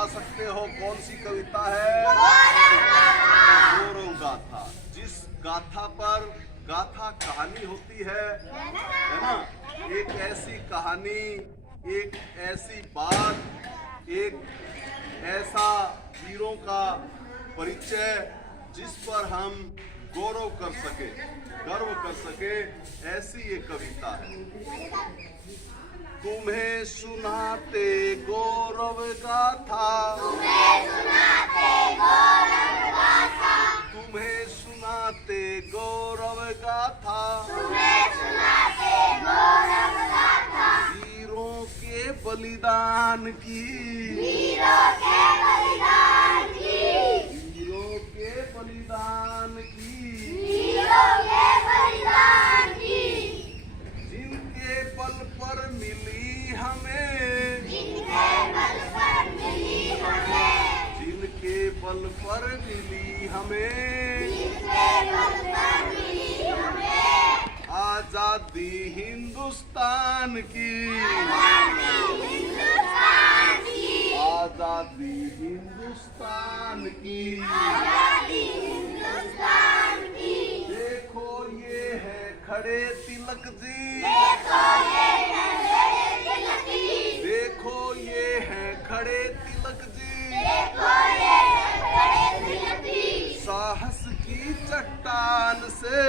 बता सकते हो कौन सी कविता है? गौरव गाथा। जिस गाथा पर गाथा कहानी होती है ना, एक ऐसी कहानी, एक ऐसी बात, एक ऐसा वीरों का परिचय जिस पर हम गौरव कर सके, गर्व कर सके, ऐसी ये कविता है। तुम्हें सुनाते गौरव गाथा, तुम्हें सुनाते गौरव गाथा, तुम्हें सुनाते गौरव गाथा, तुम्हें सुनाते गौरव गाथा। वीरों के बलिदान की, वीरों के बलिदान की, वीरों के बलिदान की, वीरों के बलिदान की। जिनके बल पर मिली हमें, जिनके बल पर मिली हमें, जिनके बल पर मिली हमें, जिनके बल पर मिली हमें आजादी हिंदुस्तान की, आजादी हिंदुस्तान की, आजादी हिंदुस्तान की, आजादी हिंदुस्तान की। देखो ये है खड़े तिलक जी, देखो ये है खड़े तिलक जी, देखो ये है खड़े तिलक जी, देखो ये है खड़े तिलक जी। साहस की चट्टान से,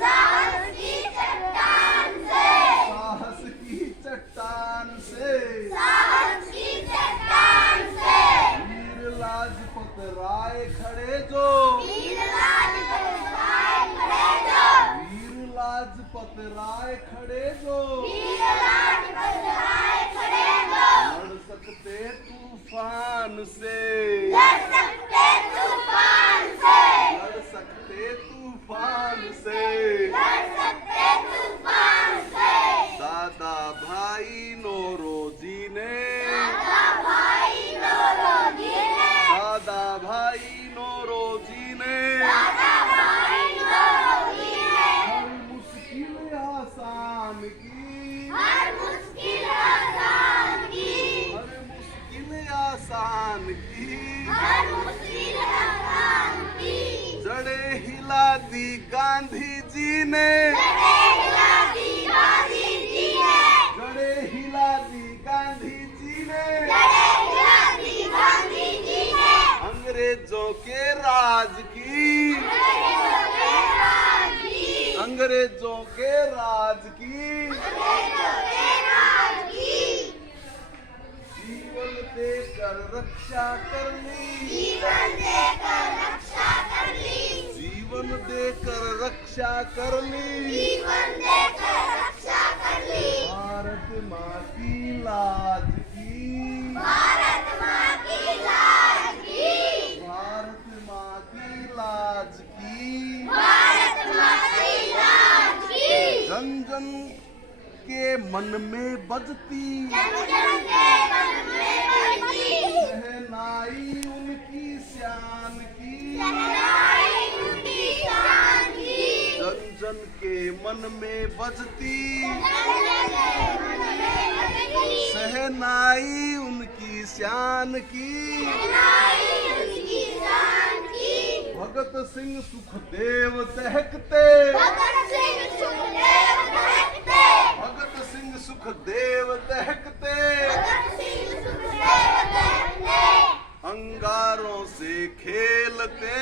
साहस की चट्टान से, साहस की चट्टान से, साहस की चट्टान से। वीर लाजपत राय खड़े जो, वीर लाजपत राय खड़े जो, वीर लाजपत राय खड़े जो, वीर लाजपत राय खड़े जो। लड़ सकते तूफान से, लड़ सकते तूफान से, लड़ सकते तूफान से, लड़ सकते तूफान से। दादा भाई नौरोजी ने, दादा भाई नौरोजी ने, दादा भाई नौरोजी ने, दादा भाई नौरोजी ने हर मुश्किल आसान की, हर मुश्किल आसान की, हर मुश्किल आसान की, हर मुश्किल आसान की। जड़े हिला दी गांधी जी ने, जड़े हिला दी गांधी जी ने, जड़े हिला दी गांधी जी ने, जड़े हिला दी गांधी जी ने। अंग्रेजों के राज की, अंग्रेजों के राज की, अंग्रेजों के राज की, अंग्रेजों के राज की। जीवन देकर रक्षा कर ली, जीवन देकर रक्षा कर ली, जीवन देकर रक्षा कर ली, जीवन देकर रक्षा कर ली। भारत माँ की लाज की, भारत माँ की लाज की, भारत माँ की लाज की, भारत माँ की लाज की। जन जन के मन में बजती, जन जन के मन में बजती, शहनाई उनकी शान की, शहनाई उनकी शान की। जन जन के मन में बजती, जन जन के मन में बजती, शहनाई उनकी शान की, शहनाई उनकी शान की। भगत सिंह सुखदेव दहकते, भगत सिंह सुखदेव दहकते, भगत सिंह सुखदेव दहकते, भगत सिंह सुखदेव दहकते। अंगारों से खेलते,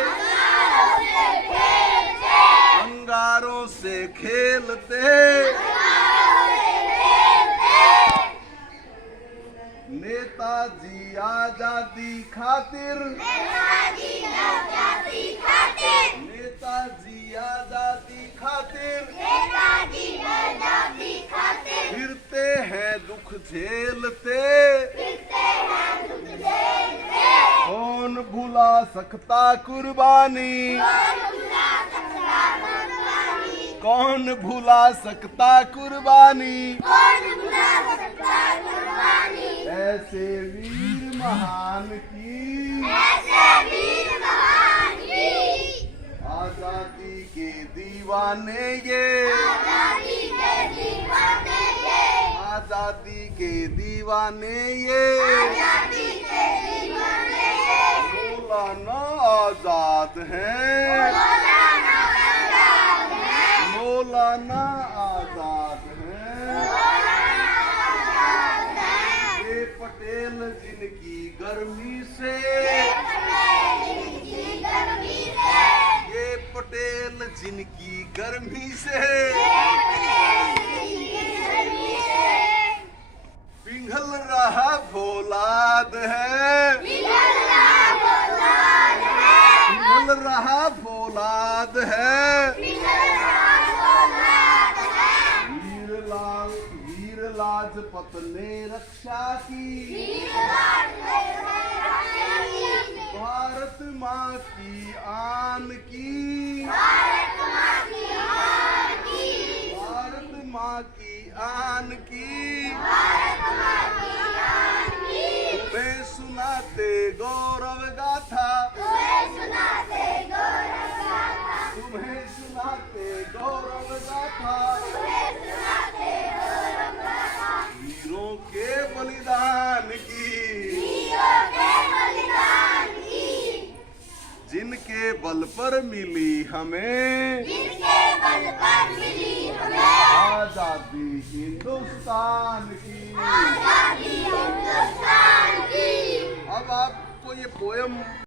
अंगारों से खेलते, अंगारों से खेलते, अंगारों से खेलते। नेताजी आजादी खातिर, नेताजी आजादी खातिर, नेताजी आजादी खातिर, नेताजी आजादी खातिर। फिरते हैं दुख झेलते, फिरते हैं दुख झेलते। कौन भुला सकता कुर्बानी, कौन भुला सकता कुर्बानी, कौन भुला सकता कुर्बानी, कौन भुला सकता कुर्बानी। ऐसे वीर महान की, ऐसे वीर महान की। आजादी के दीवाने ये, आजादी के दीवाने ये, आजादी के दीवाने ये, आजादी के मौलाना आजाद हैं, मौलाना आजाद हैं। ये पटेल जिनकी गर्मी से, ये पटेल जिनकी गर्मी से पिघल रहा फौलाद है, पिघल रहा फौलाद है। वीर लाजपत ने रक्षा की, भारत माँ की आन की, भारत माँ की आन की। तुम्हें सुनाते गौरव गाथा, तुम्हें सुनाते गौरव गाथा। वीरों के बलिदान की, जिनके बल पर मिली हमें आजादी हिंदुस्तान की। अब आपको ये पोयम